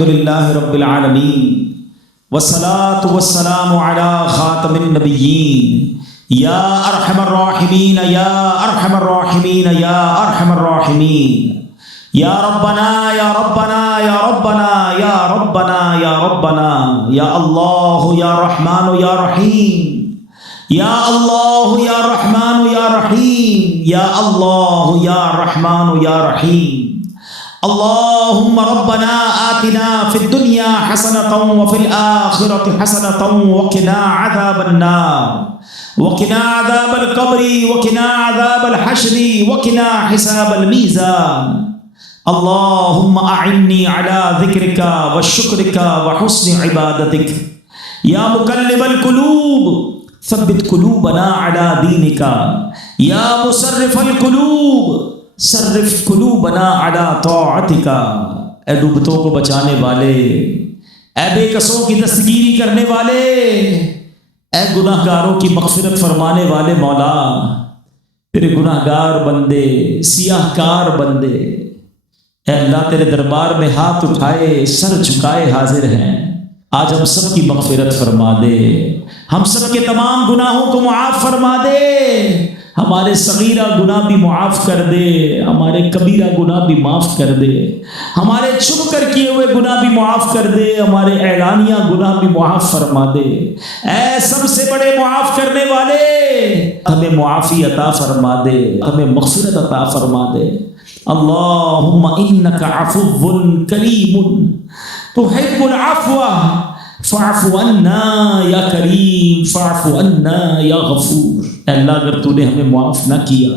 الحمدللہ رب العالمین والصلاة والسلام علی خاتم النبیین یا ارحم الراحمین یا ارحم الراحمین یا ارحم الراحمین یا ربنا یا ربنا یا ربنا یا ربنا یا ربنا یا اللہ یا رحمان یا رحیم یا اللہ یا رحمان یا رحیم یا اللہ یا رحمان یا رحیم اللہم ربنا آتنا فی الدنیا حسنة وفی الآخرة حسنة وقنا عذاب النار وقنا عذاب القبر وقنا عذاب الحشر وقنا حساب الميزان اللہم اعنی علی ذکرک وشکرک وحسن عبادتک یا مقلب القلوب ثبت قلوبنا علی دینک یا مصرف القلوب صرف قلوبنا علی طاعتک۔ اے ڈوبتوں کو بچانے والے، اے بے کسوں کی دستگیری کرنے والے، اے گناہ گاروں کی مغفرت فرمانے والے مولا، تیرے گناہ گار بندے، سیاہ کار بندے، اے اللہ تیرے دربار میں ہاتھ اٹھائے سر جھکائے حاضر ہیں، آج ہم سب کی مغفرت فرما دے، ہم سب کے تمام گناہوں کو معاف فرما دے، ہمارے صغیرہ گناہ بھی معاف کر دے، ہمارے کبیرہ گناہ بھی معاف کر دے، ہمارے چھپ کر کیے ہوئے گناہ بھی معاف کر دے، ہمارے اعلانیہ گناہ بھی معاف فرما دے۔ اے سب سے بڑے معاف کرنے والے، ہمیں معافی عطا فرما دے، ہمیں مغفرت عطا فرما دے۔ اللہم انک عفو کریم تحب العفو فاعف عنا یا کریم فاعف عنا یا غفور۔ اے اللہ اگر تو نے ہمیں معاف نہ کیا،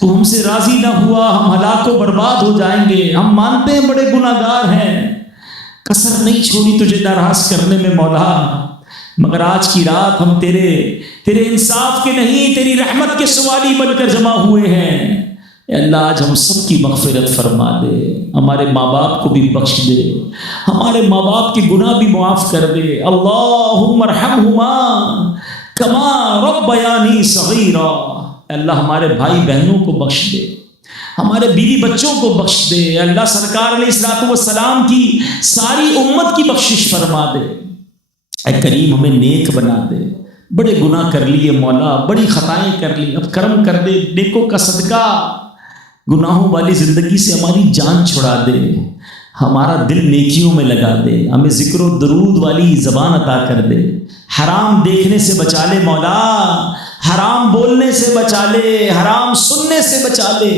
تو ہم سے راضی نہ ہوا، ہم ہلاک و برباد ہو جائیں گے۔ ہم مانتے ہیں بڑے گناہ گار ہیں، کسر نہیں چھوڑی تجھے ناراض کرنے میں مولا، مگر آج کی رات ہم تیرے انصاف کے نہیں، تیری رحمت کے سوالی بن کر جمع ہوئے ہیں۔ اے اللہ آج ہم سب کی مغفرت فرما دے، ہمارے ماں باپ کو بھی بخش دے، ہمارے ماں باپ کے گناہ بھی معاف کر دے۔ اللہم ارحمہما کما ربیانی صغیرا۔ اے اللہ ہمارے بھائی بہنوں کو بخش دے، ہمارے بیوی بچوں کو بخش دے۔ اے اللہ سرکار علیہ الصلوۃ والسلام کی ساری امت کی بخشش فرما دے۔ اے کریم ہمیں نیک بنا دے، بڑے گناہ کر لیے مولا، بڑی خطائیں کر لی، اب کرم کر دے، نیکوں کا صدقہ گناہوں والی زندگی سے ہماری جان چھڑا دے، ہمارا دل نیکیوں میں لگا دے، ہمیں ذکر و درود والی زبان عطا کر دے، حرام دیکھنے سے بچا لے مولا، حرام بولنے سے بچا لے، حرام سننے سے بچا لے،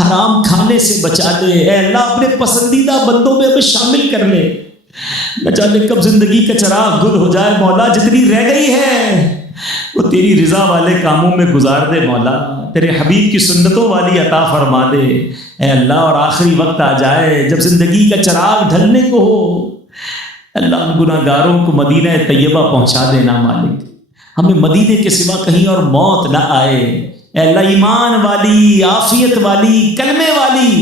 حرام کھانے سے بچا لے۔ اے اللہ اپنے پسندیدہ بندوں میں ہمیں شامل کر لے، نہ جانے کب زندگی کا چراغ گل ہو جائے مولا، جتنی رہ گئی ہے وہ تیری رضا والے کاموں میں گزار دے مولا، تیرے حبیب کی سنتوں والی عطا فرما دے۔ اے اللہ اور آخری وقت آ جائے جب زندگی کا چراغ ڈھلنے کو ہو، اللہ ہم گناہ گاروں کو مدینہ طیبہ پہنچا دینا مالک، ہمیں مدینے کے سوا کہیں اور موت نہ آئے۔ اے اللہ ایمان والی، عافیت والی، کلمے والی،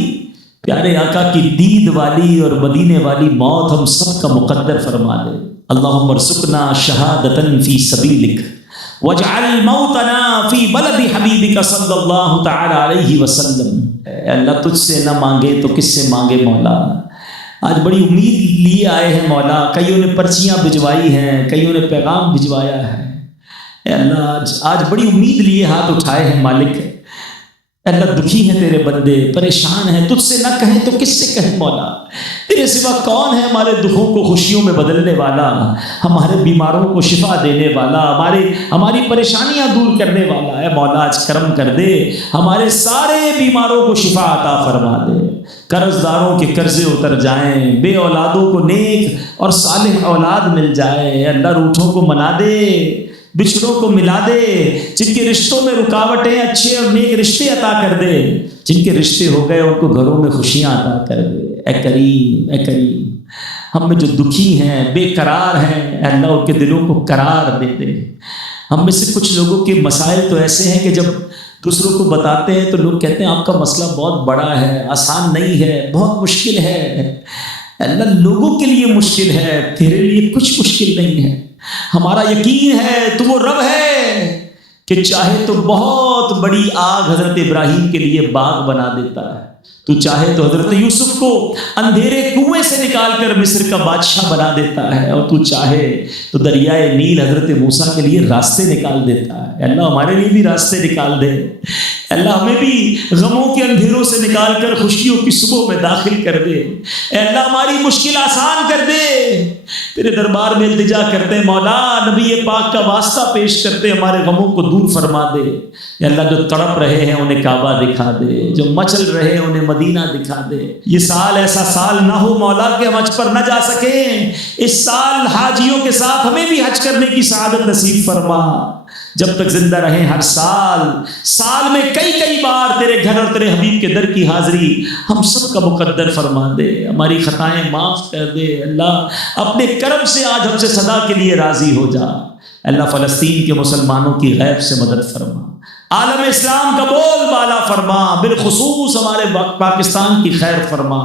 پیارے آقا کی دید والی اور مدینے والی موت ہم سب کا مقدر فرما دے۔ اللہم ارزقنا شہادۃ فی سبیلک واجعل موتنا فی بلد حبیبک صلی اللہ تعالی علیہ وسلم۔ اے اللہ تجھ سے نہ مانگے تو کس سے مانگے مولا، آج بڑی امید لیے آئے ہیں مولا، کئیوں نے پرچیاں بھجوائی ہیں، کئیوں نے پیغام بھجوایا ہے۔ اے اللہ آج بڑی امید لیے ہاتھ اٹھائے ہیں مالک، اے اللہ دکھی ہیں تیرے بندے، پریشان ہیں، تجھ سے نہ کہیں تو کس سے کہیں مولا، تیرے سوا کون ہے ہمارے دکھوں کو خوشیوں میں بدلنے والا، ہمارے بیماروں کو شفا دینے والا، ہماری پریشانیاں دور کرنے والا۔ اے مولا آج کرم کر دے، ہمارے سارے بیماروں کو شفا عطا فرما دے، قرض داروں کے قرضے اتر جائیں، بے اولادوں کو نیک اور صالح اولاد مل جائے۔ اے اللہ روٹھوں کو منا دے، بچھڑوں کو ملا دے، جن کے رشتوں میں رکاوٹیں اچھے اور نیک رشتے عطا کر دے، جن کے رشتے ہو گئے ان کو گھروں میں خوشیاں عطا کر دے۔ اے کریم اے کریم، ہم میں جو دکھی ہیں، بے قرار ہیں، اے اللہ ان کے دلوں کو قرار دے دے۔ ہم میں سے کچھ لوگوں کے مسائل تو ایسے ہیں کہ جب دوسروں کو بتاتے ہیں تو لوگ کہتے ہیں آپ کا مسئلہ بہت بڑا ہے، آسان نہیں ہے، بہت مشکل ہے۔ اے اللہ لوگوں کے لیے مشکل ہے، تیرے لیے کچھ مشکل نہیں ہے۔ ہمارا یقین ہے تو وہ رب ہے کہ چاہے تو بہت بڑی آگ حضرت ابراہیم کے لیے باغ بنا دیتا ہے، تو چاہے تو حضرت یوسف کو اندھیرے کنویں سے نکال کر مصر کا بادشاہ بنا دیتا ہے، اور تو چاہے تو دریائے نیل حضرت موسیٰ کے لیے راستے نکال دیتا ہے۔ اللہ ہمارے لیے بھی راستے نکال دے، اللہ ہمیں بھی غموں کے اندھیروں سے نکال کر خوشیوں کی صبح میں داخل کر دے، اے اللہ ہماری مشکل آسان کر دے۔ تیرے دربار میں التجا کرتے ہیں مولا، نبی پاک کا واسطہ پیش کرتے ہمارے غموں کو دور فرما دے۔ اے اللہ جو تڑپ رہے ہیں انہیں کعبہ دکھا دے، جو مچل رہے ہیں انہیں مدینہ دکھا دے۔ یہ سال ایسا سال نہ ہو مولا کہ ہم حج پر نہ جا سکیں، اس سال حاجیوں کے ساتھ ہمیں بھی حج کرنے کی سعادت نصیب فرما۔ جب تک زندہ رہیں ہر سال میں کئی بار تیرے گھر اور تیرے حبیب کے در کی حاضری ہم سب کا مقدر فرما دے، ہماری خطائیں معاف کر دے۔ اللہ اپنے کرم سے آج ہم سے صدا کے لیے راضی ہو جا۔ اللہ فلسطین کے مسلمانوں کی غیب سے مدد فرما، عالم اسلام کا بول بالا فرما، بالخصوص ہمارے پاکستان کی خیر فرما،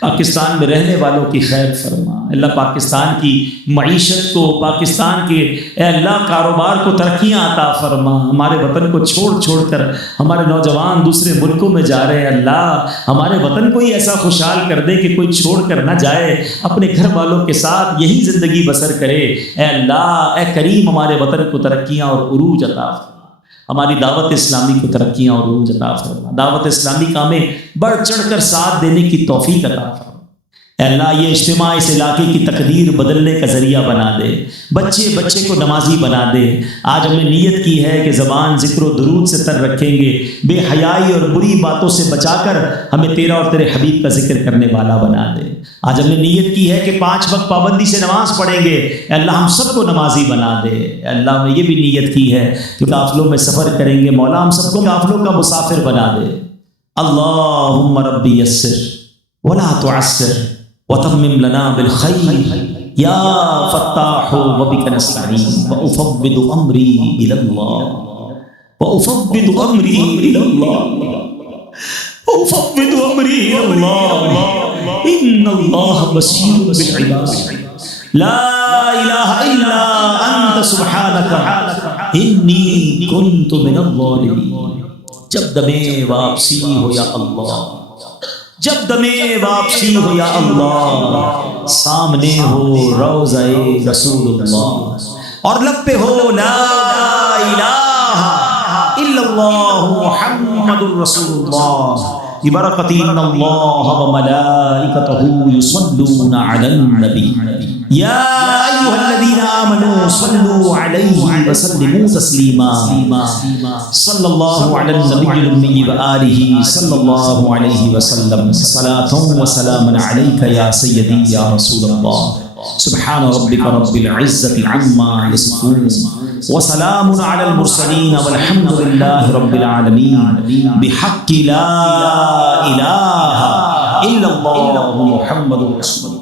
پاکستان میں رہنے والوں کی خیر فرما۔ اللہ پاکستان کی معیشت کو، پاکستان کے اے اللہ کاروبار کو ترقیاں عطا فرما۔ ہمارے وطن کو چھوڑ کر ہمارے نوجوان دوسرے ملکوں میں جا رہے ہیں، اللہ ہمارے وطن کو ہی ایسا خوشحال کر دے کہ کوئی چھوڑ کر نہ جائے، اپنے گھر والوں کے ساتھ یہی زندگی بسر کرے۔ اے اللہ اے کریم ہمارے وطن کو ترقیاں اور عروج عطا فرما، ہماری دعوت اسلامی کو ترقیاں اور عروج عطا فرما، دعوت اسلامی کا ہمیں بڑھ چڑھ کر ساتھ دینے کی توفیق عطا فرما۔ اے اللہ یہ اجتماع اس علاقے کی تقدیر بدلنے کا ذریعہ بنا دے، بچے کو نمازی بنا دے۔ آج ہم نے نیت کی ہے کہ زبان ذکر و درود سے تر رکھیں گے، بے حیائی اور بری باتوں سے بچا کر ہمیں تیرا اور تیرے حبیب کا ذکر کرنے والا بنا دے۔ آج ہم نے نیت کی ہے کہ 5 وقت پابندی سے نماز پڑھیں گے، اے اللہ ہم سب کو نمازی بنا دے۔ اے اللہ ہم نے یہ بھی نیت کی ہے کہ قافلوں میں سفر کریں گے، مولا ہم سب کو قافلوں کا مسافر بنا دے۔ اللہم ربی یسر ولا تعسر وتمم لنا بالخير يا فتاح وبك نستعين وأفوض أمري إلى الله وأفوض أمري إلى الله وأفوض أمري إلى الله إن الله بصير بالعباد لا إله إلا أنت سبحانك إني كنت من الظالمين۔ جب دمیں واپسی ہو یا اللہ، جب دمیں واپسی ہو یا اللہ، سامنے ہو روضہ رسول اللہ اور لب پہ ہو لا الہ الا اللہ محمد الرسول اللہ، ببرکۃ ان اللہ وملائکتہ یصلون علی النبی یا ایھا الذین آمنوا صلوا علیہ وسلموا تسلیما۔ صلی اللہ علی النبی الأمی وآلہ صلی اللہ علیہ وسلم، صلاۃ و سلام علیک یا سیدی یا رسول اللہ۔ سبحان ربک رب العزۃ عما یصفون وسلام علی المرسلین والحمد للہ رب العالمین، بحق لا الہ الا اللہ محمد رسول اللہ۔